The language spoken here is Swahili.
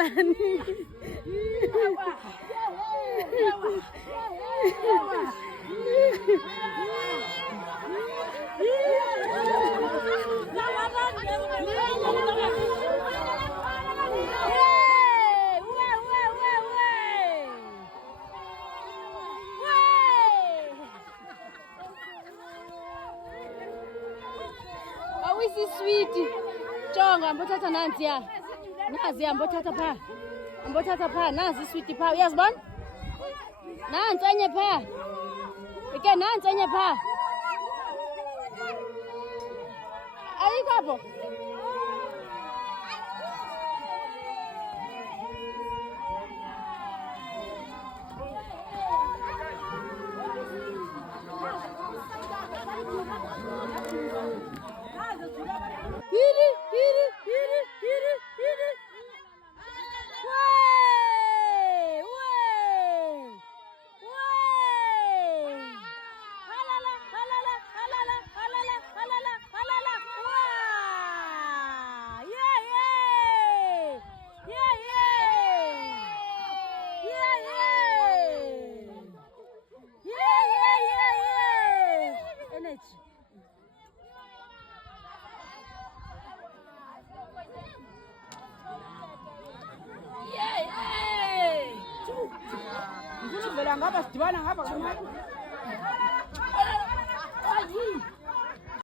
ndalani. Awisi sweet. Chonga mbothatha nansi ya. Nazi ambothatha pha. Ambothatha pha nazi sweet pha. Uyazibona? Nansi enye pha. Ike nansi enye pha. Ayikho apho. Hiri. Energy. Ngivela ngapha sidibana ngapha.